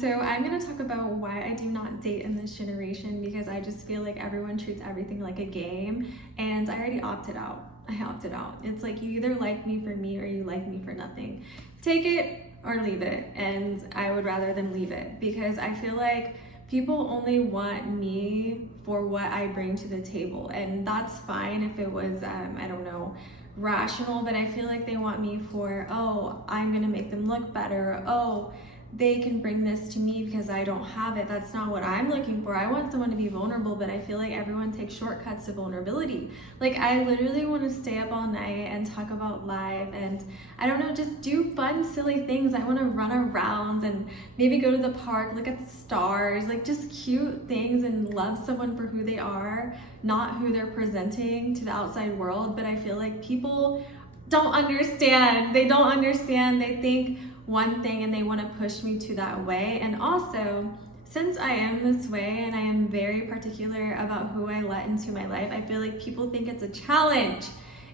So I'm going to talk about why I do not date in this generation, because I just feel like everyone treats everything like a game, and I already opted out. I opted out. It's like you either like me for me or you like me for nothing. Take it or leave it, and I would rather than leave it, because I feel like people only want me for what I bring to the table, and that's fine if it was, I don't know, rational, but I feel like they want me for, oh, I'm going to make them look better, oh, they can bring this to me because I don't have it. That's not what I'm looking for. I want someone to be vulnerable, but I feel like everyone takes shortcuts to vulnerability. Like, I literally want to stay up all night and talk about life and, I don't know, just do fun, silly things. I want to run around and maybe go to the park, look at the stars, like just cute things, and love someone for who they are, not who they're presenting to the outside world. But I feel like people don't understand. They don't understand. They think one thing and they want to push me to that way. And also, since I am this way and I am very particular about who I let into my life, I feel like people think it's a challenge.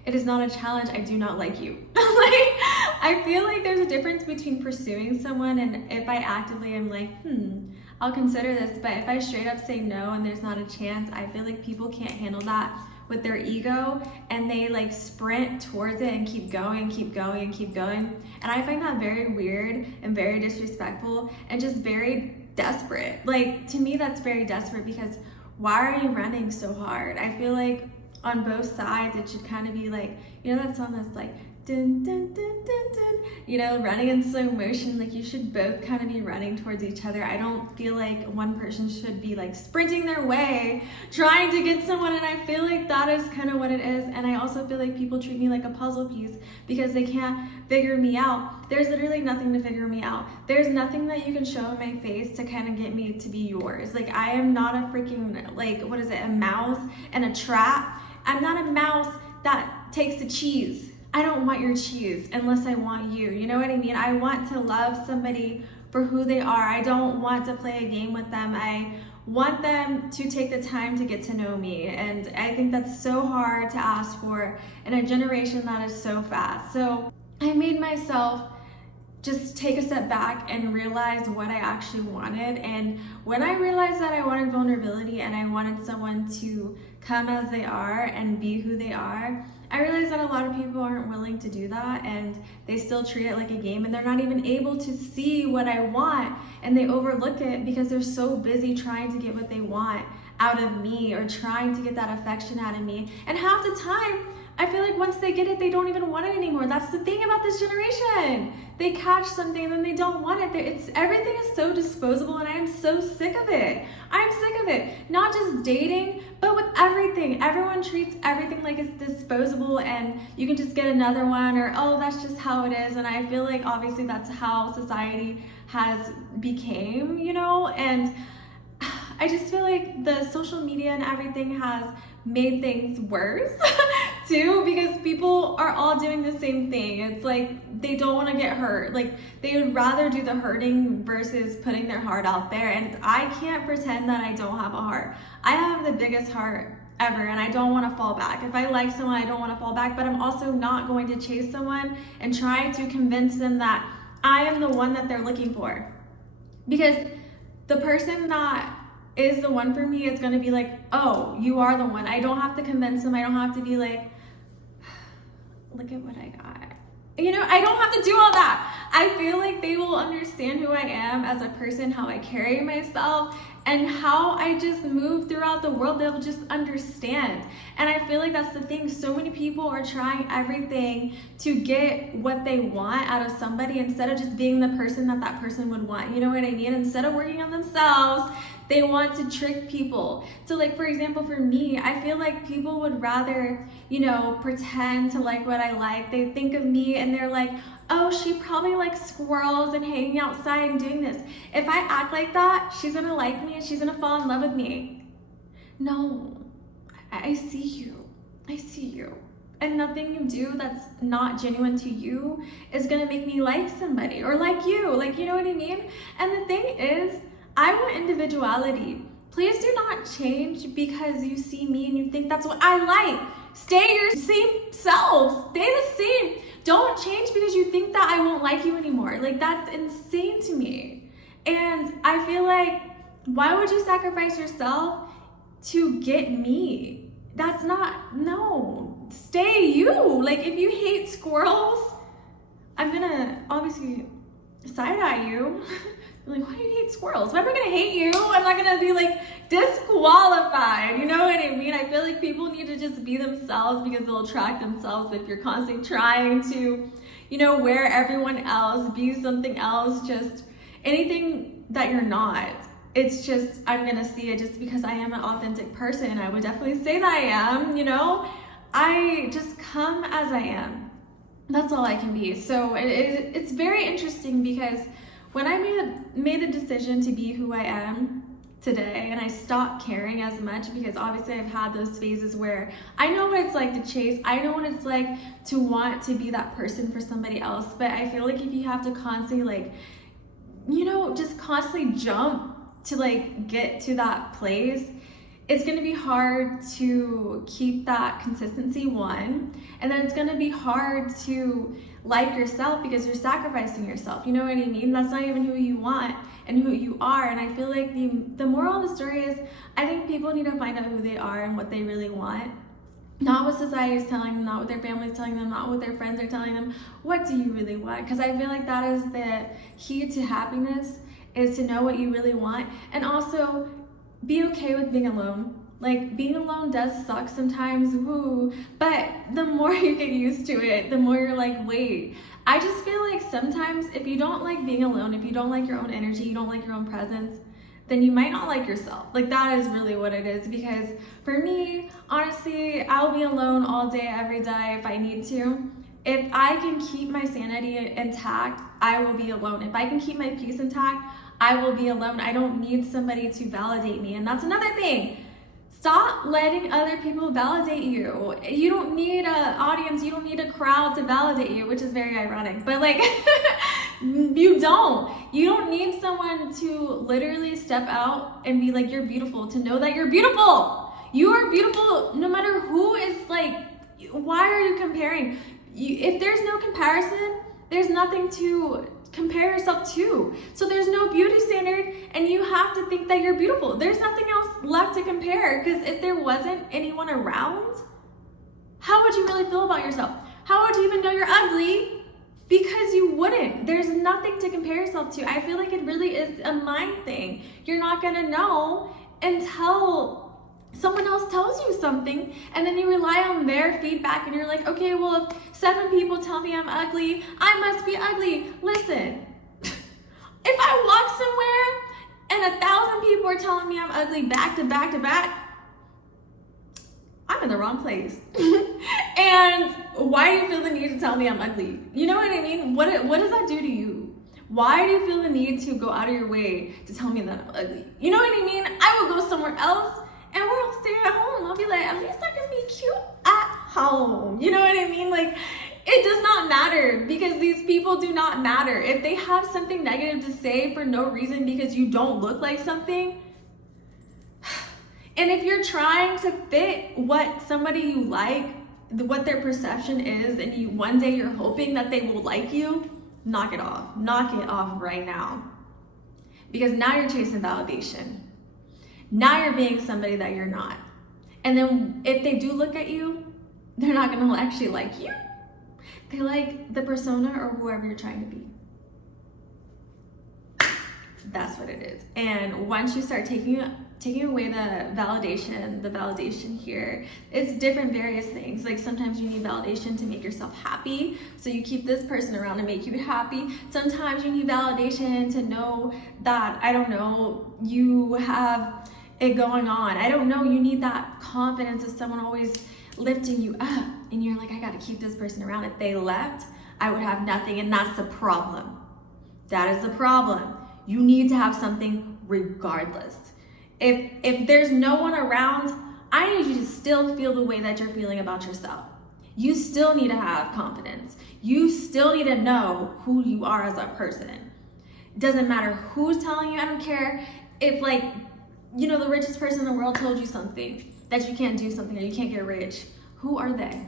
It is not a challenge. I do not like you. Like, I feel like there's a difference between pursuing someone and if I actively am like, I'll consider this, but if I straight up say no and there's not a chance, I feel like people can't handle that with their ego, and they like sprint towards it and keep going and keep going and keep going. And I find that very weird and very disrespectful and just very desperate. Like, to me, that's very desperate, because why are you running so hard? I feel like on both sides it should kind of be like, you know that song that's like dun dun dun dun dun, you know, running in slow motion. Like, you should both kind of be running towards each other. I don't feel like one person should be like sprinting their way trying to get someone, and I feel like that is kind of what it is. And I also feel like people treat me like a puzzle piece because they can't figure me out. There's literally nothing to figure me out. There's nothing that you can show in my face to kind of get me to be yours. Like, I am not a freaking, like, what is it, a mouse in a trap. I'm not a mouse that takes the cheese. I don't want your cheese unless I want you. You know what I mean? I want to love somebody for who they are. I don't want to play a game with them. I want them to take the time to get to know me. And I think that's so hard to ask for in a generation that is so fast. So I made myself just take a step back and realize what I actually wanted. And when I realized that I wanted vulnerability and I wanted someone to come as they are and be who they are, I realized that a lot of people aren't willing to do that, and they still treat it like a game, and they're not even able to see what I want, and they overlook it because they're so busy trying to get what they want out of me or trying to get that affection out of me. And half the time, I feel like once they get it, they don't even want it anymore. That's the thing about this generation. They catch something and then they don't want it. Everything is so disposable, and I am so sick of it. I'm sick of it. Not just dating, but with everything. Everyone treats everything like it's disposable and you can just get another one, or, oh, that's just how it is. And I feel like obviously that's how society has became, you know? And I just feel like the social media and everything has made things worse too, because people are all doing the same thing. It's like they don't want to get hurt. Like, they would rather do the hurting versus putting their heart out there. And I can't pretend that I don't have a heart. I have the biggest heart ever, and I don't want to fall back. If I like someone, I don't want to fall back, but I'm also not going to chase someone and try to convince them that I am the one that they're looking for. Because the person that is the one for me, it's going to be like, oh, you are the one. I don't have to convince them. I don't have to be like, look at what I got. You know, I don't have to do all that. I feel like they will understand who I am as a person, how I carry myself, and how I just move throughout the world. They'll just understand. And I feel like that's the thing. So many people are trying everything to get what they want out of somebody instead of just being the person that that person would want. You know what I mean? Instead of working on themselves, they want to trick people. So, like, for example, for me, I feel like people would rather, you know, pretend to like what I like. They think of me and they're like, oh, she probably likes squirrels and hanging outside and doing this. If I act like that, she's gonna like me and she's gonna fall in love with me. No, I see you. I see you. And nothing you do that's not genuine to you is gonna make me like somebody or like you. Like, you know what I mean? And the thing is, I want individuality. Please do not change because you see me and you think that's what I like. Stay your same self. Stay the same. Don't change because you think that I won't like you anymore. Like, that's insane to me. And I feel like, why would you sacrifice yourself to get me? That's not, no, stay you. Like, if you hate squirrels, I'm gonna obviously side-eye you. Like, why do you hate squirrels? Why am I gonna hate you? I'm not gonna be like disqualified. You know what I mean? I feel like people need to just be themselves, because they'll attract themselves. If you're constantly trying to, you know, wear everyone else, be something else, just anything that you're not. It's just, I'm gonna see it just because I am an authentic person. I would definitely say that I am, you know? I just come as I am. That's all I can be. So it's very interesting, because when I made the decision to be who I am today, and I stopped caring as much, because obviously I've had those phases where I know what it's like to chase, I know what it's like to want to be that person for somebody else, but I feel like if you have to constantly, like, you know, just constantly jump to like get to that place, it's gonna be hard to keep that consistency, one, and then it's gonna be hard to like yourself, because you're sacrificing yourself. You know what I mean? That's not even who you want and who you are. And I feel like the moral of the story is, I think people need to find out who they are and what they really want. Not what society is telling them, not what their family is telling them, not what their friends are telling them. What do you really want? Because I feel like that is the key to happiness, is to know what you really want, and also be okay with being alone. Like, being alone does suck sometimes, woo, but the more you get used to it, the more you're like, wait. I just feel like sometimes if you don't like being alone, if you don't like your own energy, you don't like your own presence, then you might not like yourself. Like, that is really what it is. Because for me, honestly, I'll be alone all day, every day if I need to. If I can keep my sanity intact, I will be alone. If I can keep my peace intact, I will be alone. I don't need somebody to validate me. And that's another thing. Stop letting other people validate you. You don't need an audience, you don't need a crowd to validate you, which is very ironic. But like, you don't need someone to literally step out and be like, you're beautiful, to know that you're beautiful. You are beautiful no matter who is like, why are you comparing? If there's no comparison, there's nothing to compare yourself to. So there's no beauty standard, and you have to think that you're beautiful. There's nothing else left to compare, because if there wasn't anyone around, how would you really feel about yourself? How would you even know you're ugly? Because you wouldn't. There's nothing to compare yourself to. I feel like it really is a mind thing. You're not gonna know until someone else tells you something, and then you rely on their feedback, and you're like, okay, well, if 7 people tell me I'm ugly, I must be ugly. Listen, if I walk somewhere and 1,000 people are telling me I'm ugly back to back to back, I'm in the wrong place. And why do you feel the need to tell me I'm ugly? You know what I mean? What does that do to you? Why do you feel the need to go out of your way to tell me that I'm ugly? You know what I mean? I will go somewhere else, and we'll stay at home. I'll be like, at least I can be cute at home. You know what I mean? Like, it does not matter, because these people do not matter. If they have something negative to say for no reason because you don't look like something, and if you're trying to fit what somebody you like, what their perception is, and one day you're hoping that they will like you, knock it off. Knock it off right now. Because now you're chasing validation. Now you're being somebody that you're not. And then if they do look at you, they're not gonna actually like you. They like the persona or whoever you're trying to be. That's what it is. And once you start taking away the validation here, it's different various things. Like, sometimes you need validation to make yourself happy, so you keep this person around to make you happy. Sometimes you need validation to know that, I don't know, you have it going on. I don't know, you need that confidence of someone always lifting you up, and you're like, I gotta keep this person around. If they left, I would have nothing, and that's the problem. That is the problem. You need to have something regardless. If there's no one around, I need you to still feel the way that you're feeling about yourself. You still need to have confidence. You still need to know who you are as a person. It doesn't matter who's telling you. I don't care if, like, you know, the richest person in the world told you something, that you can't do something or you can't get rich. Who are they?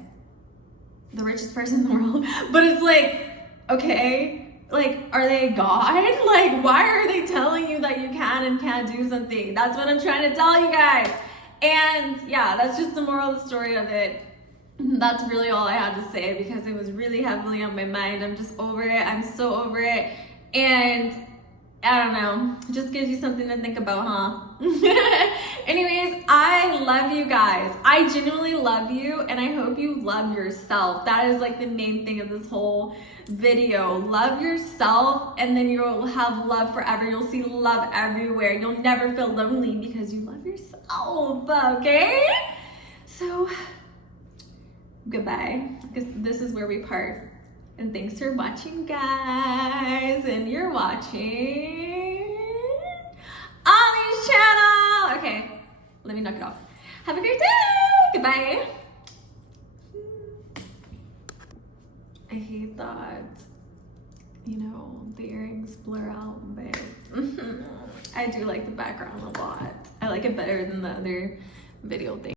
The richest person in the world. But it's like, okay, Like, are they God? Like, why are they telling you that you can and can't do something? That's what I'm trying to tell you guys. And yeah, that's just the moral of the story of it. That's really all I had to say because it was really heavily on my mind. I'm just over it. I'm so over it. And I don't know, it just gives you something to think about, huh? Anyways, I love you guys. I genuinely love you, and I hope you love yourself. That is like the main thing of this whole video. Love yourself, and then you'll have love forever. You'll see love everywhere. You'll never feel lonely because you love yourself, okay? So, goodbye, because this is where we part. And thanks for watching, guys. And you're watching Ollie's channel. Okay, let me knock it off. Have a great day. Goodbye. I hate that, you know, the earrings blur out, but I do like the background a lot. I like it better than the other video thing.